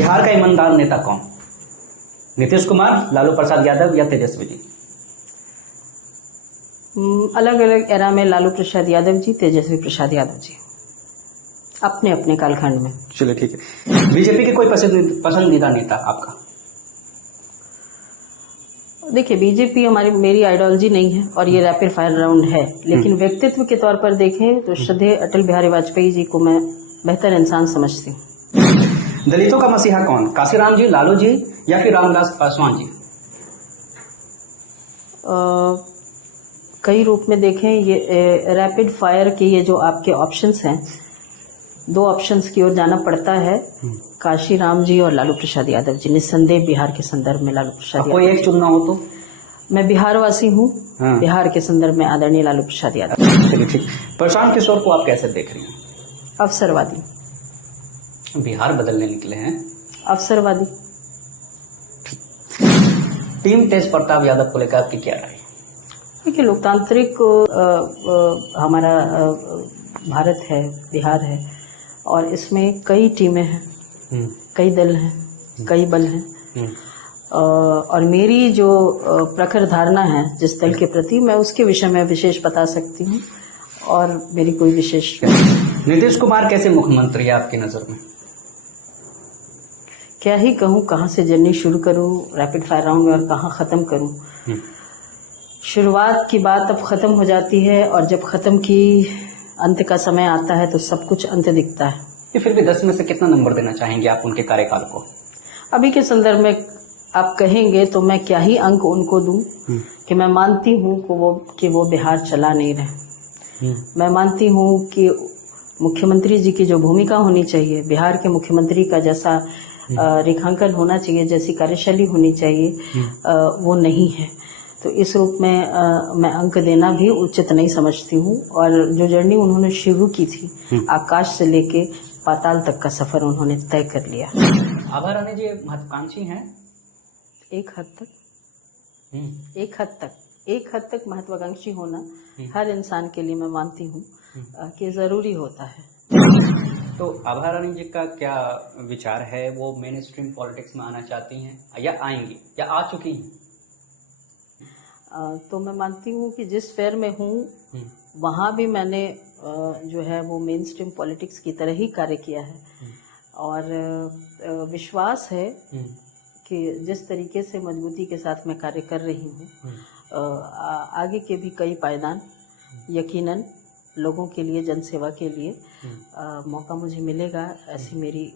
बिहार का ईमानदार नेता कौन? नीतीश कुमार, लालू प्रसाद यादव या तेजस्वी जी? अलग अलग एरा में लालू प्रसाद यादव जी, तेजस्वी प्रसाद यादव जी, अपने अपने कालखंड में। चलिए ठीक है। बीजेपी के कोई पसंदीदा नेता आपका? देखिए, बीजेपी मेरी आइडियोलॉजी नहीं है और ये रैपिड फायर राउंड है, लेकिन व्यक्तित्व के तौर पर देखें तो श्रद्धेय अटल बिहारी वाजपेयी जी को मैं बेहतर इंसान समझती हूँ। दलितों का मसीहा कौन? काशीराम जी, लालू जी या फिर रामविलास पासवान जी? कई रूप में देखें, ये रैपिड फायर के ये जो आपके ऑप्शंस हैं, दो ऑप्शंस की ओर जाना पड़ता है, काशीराम जी और लालू प्रसाद यादव जी। निस्संदेह बिहार के संदर्भ में लालू प्रसाद यादव। कोई एक चुनना हो तो? मैं बिहार वासी हूँ। हाँ। बिहार के संदर्भ में आदरणीय लालू प्रसाद यादव। चलिए ठीक। प्रशांत किशोर को आप कैसे देख रही हैं? अवसरवादी। बिहार बदलने निकले हैं। अवसरवादी। टीम तेज प्रताप यादव को लेकर आपकी क्या राय है? देखिए, लोकतांत्रिक हमारा भारत है, बिहार है, और इसमें कई टीमें हैं, कई दल हैं, कई बल हैं, और मेरी जो प्रखर धारणा है जिस दल के प्रति, मैं उसके विषय में विशेष बता सकती हूँ, और मेरी कोई विशेष। नीतीश कुमार कैसे मुख्यमंत्री है आपकी नजर में? क्या ही कहूँ, कहाँ से जर्नी शुरू करूँ रैपिड फायर राउंड में और कहाँ ख़त्म करूँ। शुरुआत की बात अब ख़त्म हो जाती है, और जब ख़त्म की अंत का समय आता है तो सब कुछ अंत दिखता है। ये फिर भी 10 में से कितना नंबर देना चाहेंगे आप उनके कार्यकाल को? अभी के संदर्भ में आप कहेंगे तो मैं क्या ही अंक उनको दूं कि मैं मानती हूं कि वो बिहार चला नहीं रहे। मैं मानती हूं कि मुख्यमंत्री जी की जो भूमिका होनी चाहिए, बिहार के मुख्यमंत्री का जैसा रेखांकन होना चाहिए, जैसी कार्यशैली होनी चाहिए, वो नहीं है। तो इस रूप में मैं अंक देना भी उचित नहीं समझती हूँ। और जो जर्नी उन्होंने शुरू की थी, आकाश से लेके पाताल तक का सफर उन्होंने तय कर लिया। आभा रानी जी महत्वाकांक्षी हैं? एक हद तक महत्वाकांक्षी होना हर इंसान के लिए मैं मानती हूँ कि जरूरी होता है। तो आभा रानी जी का क्या विचार है? वो मेन स्ट्रीम पॉलिटिक्स में आना चाहती हैं या आएंगी या आ चुकी हैं? तो मैं मानती हूँ कि जिस फेयर में हूँ वहाँ भी मैंने जो है वो मेन स्ट्रीम पॉलिटिक्स की तरह ही कार्य किया है, और विश्वास है कि जिस तरीके से मजबूती के साथ मैं कार्य कर रही हूँ, आगे के भी कई पायदान यकीनन लोगों के लिए, जनसेवा के लिए मौका मुझे मिलेगा, ऐसी मेरी